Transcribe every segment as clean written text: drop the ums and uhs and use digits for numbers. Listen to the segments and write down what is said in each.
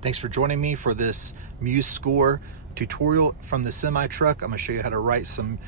Thanks for joining me for this Musescore tutorial from the semi truck. I'm going to show you how to write some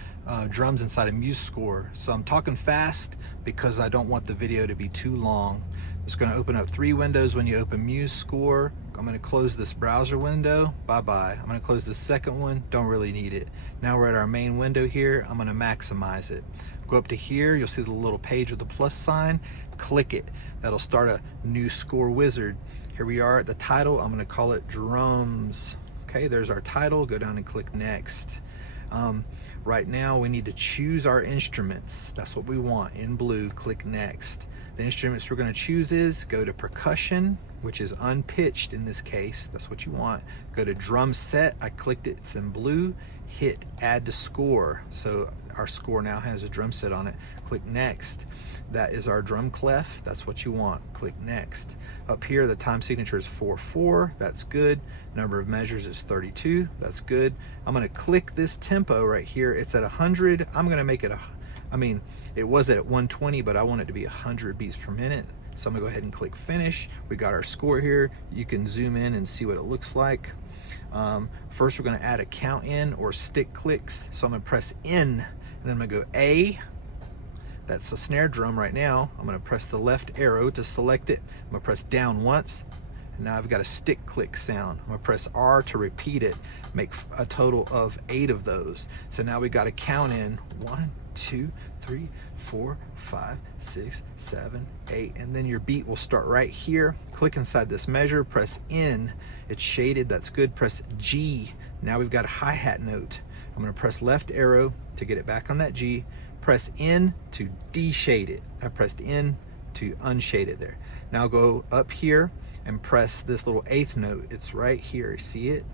drums inside of Musescore. So I'm talking fast because I don't want the video to be too long. It's going to open up 3 windows when you open Musescore. I'm going to close this browser window. Bye-bye. I'm going to close the second one. Don't really need it. Now we're at our main window here. I'm going to maximize it. Go up to here. You'll see the little page with the plus sign. Click it. That'll start a new score wizard. Here we are at the title. I'm going to call it drums. Okay, there's our title. Go down and click next. Right now we need to choose our instruments. That's what we want in blue. Click next. The instruments we're going to choose is go to percussion, which is unpitched in this case. That's what you want. Go to drum set. I clicked it. It's in blue. Hit add to score. So our score now has a drum set on it. Click next. That is our drum clef. That's what you want. Click next. Up here the time signature is 4/4. That's good. Number of measures is 32. That's good. I'm going to click this tempo right here. It's at 100. I'm going to make it it was at 120, but I want it to be 100 beats per minute. So I'm gonna go ahead and click finish. We got our score here. You can zoom in and see what it looks like. First we're gonna add a count in or stick clicks. So I'm gonna press in and then I'm gonna go A. That's the snare drum right now. I'm gonna press the left arrow to select it. I'm gonna press down once. And now I've got a stick click sound. I'm gonna press R to repeat it. Make a total of 8 of those. So now we got to count in 1, 2, 3, 4, 5, 6, 7, 8, and then your beat will start right here. Click inside this measure, press in. It's shaded, that's good. Press G. Now we've got a hi-hat note. I'm going to press left arrow to get it back on that G. Press in to de-shade it. I pressed in to unshade it there. Now go up here and press this little 8th note. It's right here. See it?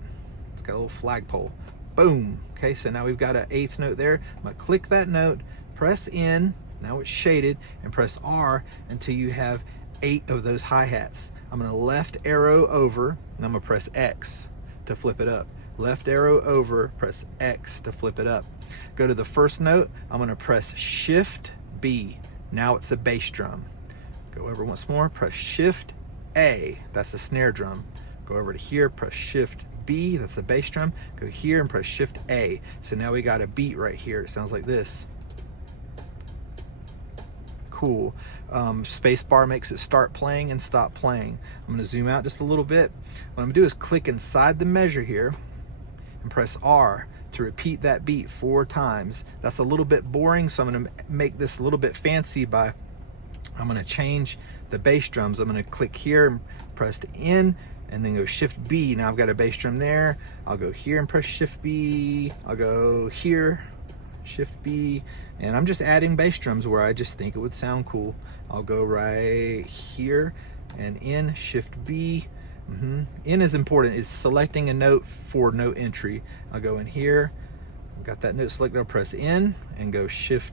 It's got a little flagpole. Boom. Okay, so now we've got an 8th note there. I'm gonna click that note, press in, now it's shaded, and press R until you have 8 of those hi-hats. I'm gonna left arrow over, and I'm gonna press X to flip it up. Left arrow over, press X to flip it up. Go to the first note, I'm gonna press Shift B. Now it's a bass drum. Go over once more, press Shift A, that's the snare drum. Go over to here, press Shift B, that's the bass drum. Go here and press Shift A. So now we got a beat right here. It sounds like this. Cool. Space bar makes it start playing and stop playing. I'm going to zoom out just a little bit. What I'm going to do is click inside the measure here and press R to repeat that beat 4 times. That's a little bit boring, so I'm going to make this a little bit fancy by I'm going to change the bass drums. I'm going to click here and press in and then go Shift B. Now I've got a bass drum there. I'll go here and press Shift B. I'll go here, Shift B, and I'm just adding bass drums where I just think it would sound cool. I'll go right here and in, Shift B. In is important. It's selecting a note for note entry. I'll go in here. I've got that note selected. I'll press in and go Shift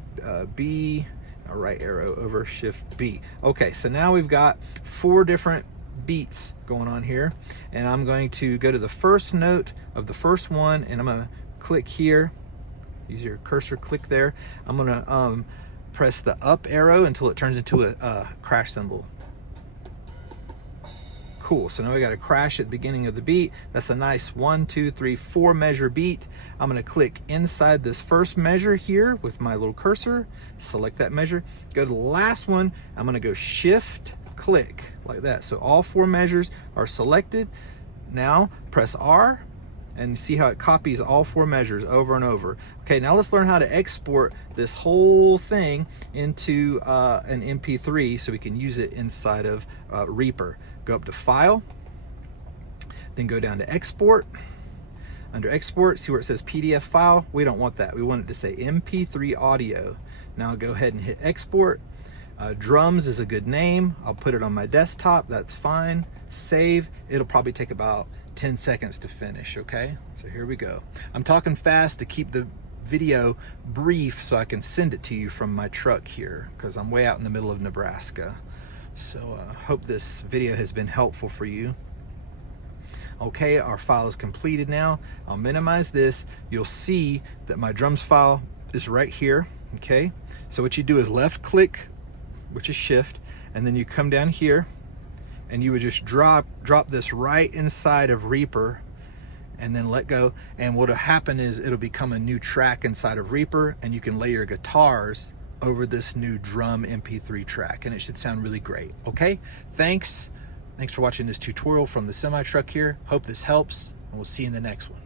B. A right arrow over, Shift B. Okay, so now we've got 4 different beats going on here, and I'm going to go to the first note of the first one, and I'm going to click here. Use your cursor, click there. I'm going to press the up arrow until it turns into a crash cymbal. Cool. So now we got a crash at the beginning of the beat. That's a nice 1, 2, 3, 4 measure beat. I'm going to click inside this first measure here with my little cursor, select that measure, go to the last one. I'm going to go Shift click like that. So all 4 measures are selected. Now press R and see how it copies all 4 measures over and over. Okay, now let's learn how to export this whole thing into an MP3 so we can use it inside of Reaper. Go up to File, then go down to Export. Under Export, see where it says PDF file? We don't want that. We want it to say MP3 audio. Now go ahead and hit Export. Drums is a good name. I'll put it on my desktop. That's fine. Save. It'll probably take about 10 seconds to finish, okay? So here we go. I'm talking fast to keep the video brief so I can send it to you from my truck here because I'm way out in the middle of Nebraska. So I hope this video has been helpful for you. Okay, our file is completed now. I'll minimize this. You'll see that my drums file is right here, okay? So what you do is left click, which is Shift, and then you come down here and you would just drop this right inside of Reaper and then let go. And what'll happen is it'll become a new track inside of Reaper, and you can lay your guitars over this new drum MP3 track, and it should sound really great. Okay, thanks for watching this tutorial from the semi truck here. Hope this helps, and we'll see you in the next one.